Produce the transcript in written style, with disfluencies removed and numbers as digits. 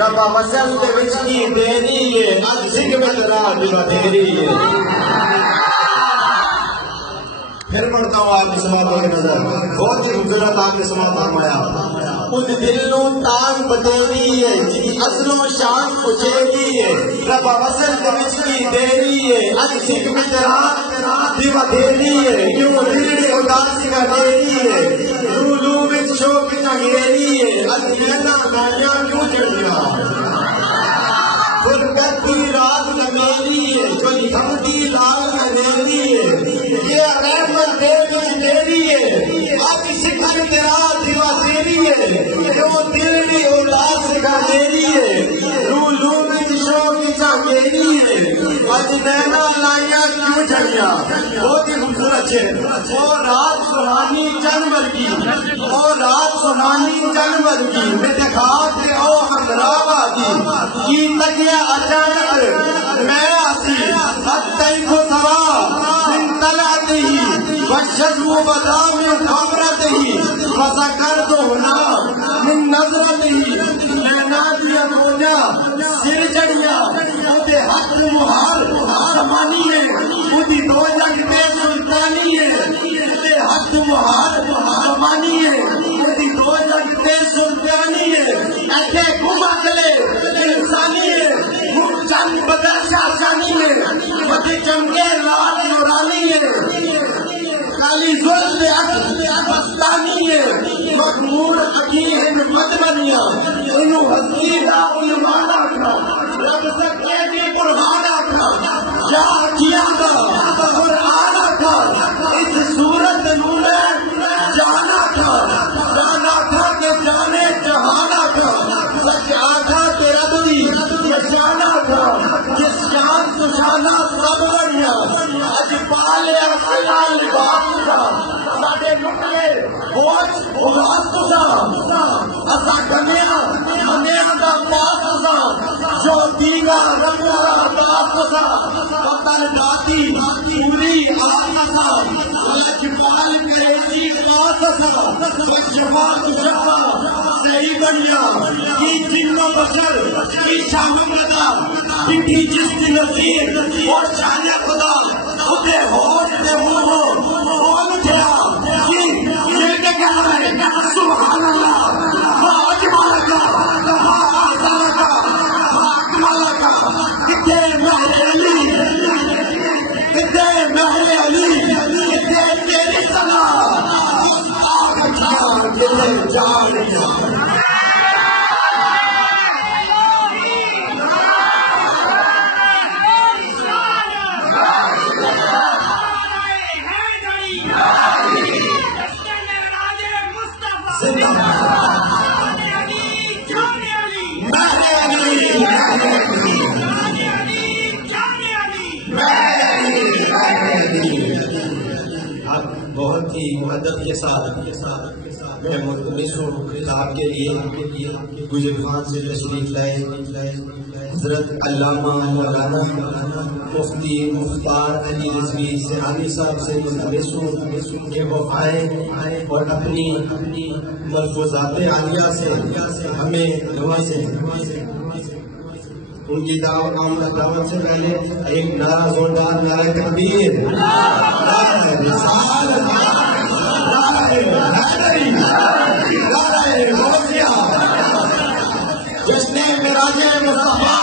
ربا وصل دے وچ کی دیری ہے حکمت راہ دی تیری ہے پھر پڑھتا ہوں آپ کی سماعتوں کی نظر بہت ہی خوبصورت آپ نے سماعت فرمایا اس دل نو تان بتیری ہے جی اصل و شان پچیری ہے ربا وصل دے وچ کی دیری ہے حکمت راہ دی تیری ہے کیوں دل اداسی کا دیری ہے لولو وچ شوق چنگیری ہے مینا گاڑیاں کیوں چڑھیا فرقت کی رات لگیری ہے کوئی ہم کی لال لگیری ہے یہ رحمت دے وچ میری ہے آج سکھر تیرا دیوا تیری ہے کیوں دل دی اولاد سکھا تیری ہے لولو وچ شوق چنگیری ہے آج نینا لائیاں کیوں چڑھیا بہت ہی خوبصورت ہے وہ رات سہانی چند ورگی وہ رات سہانی چند ورگی میں دکھات کے او ہمراہ کی تکیا اچانک میں آسی حد تئی کو سوا من طلعت ہی وشد و بدا من خبرت ہی فذکر تو ہونا من نظرت ہی لینا دیا دنیا سر چڑیا مجھے حق محال آسمانی ہے مجھے دو جگ بے سلطانی ہے مجھے حق محال آسمانی ہے مجھے دو جگ بے سلطانی ہے ایسے گھما چلے انسانی ہے چند بدر شاہشانی ہے مجھے چمکے لال نورانی ہے کالی ظلم بستانی ہے مغمور حقیق مدمنیاں انہوں حقیقہ علمان آکھا رب سکے بھی قرآن آکھا کیا کیا گا قرآن آکھا اس صورت نونے جانا تھا کہ جانے جہانا تھا سچ آکھا تیرا دی جانا تھا جس شان سشانا سب بڑھیا اج پالیا خیال لباس تھا ساڑھے نکلے بوچھ اغاز تھا اسا گھنیا دا پاس تھا جو دیگا ربورا باس تھا پتر داتی پوری آس تھا اج پال کریسی باس تھا جماعت جمع صحیح بڑھیا کی جنو بشر پیچھا ممدہ پنڈی جس کی نصیر اور شان خدا خودے ہوش دے ہو اٹھیا جی یہ کہنا ہے سبحان اللہ ما اجمال کا ما آزار کا ما اکمال کا کتے مہر علی کتے مہر علی کتے تیری صلاح آگ کتے جان بہت ہی مدد کے ساتھ میں ملتمس ہوں آپ کے لیے گجر خان سے تشریف لائے حضرت علامہ مولانا مفتی مختار علی رضوی سیحانی صاحب سے ملتمس ہوں کہ وہ آئے اور اپنی ملفوظات عالیہ سے ہمیں نوازیں ان کی دعوت سے پہلے ایک نعرہ زوردار نعرہ تکبیر نعرہ رسالت نعرہ غوثیہ جشن معراج مصطفیٰ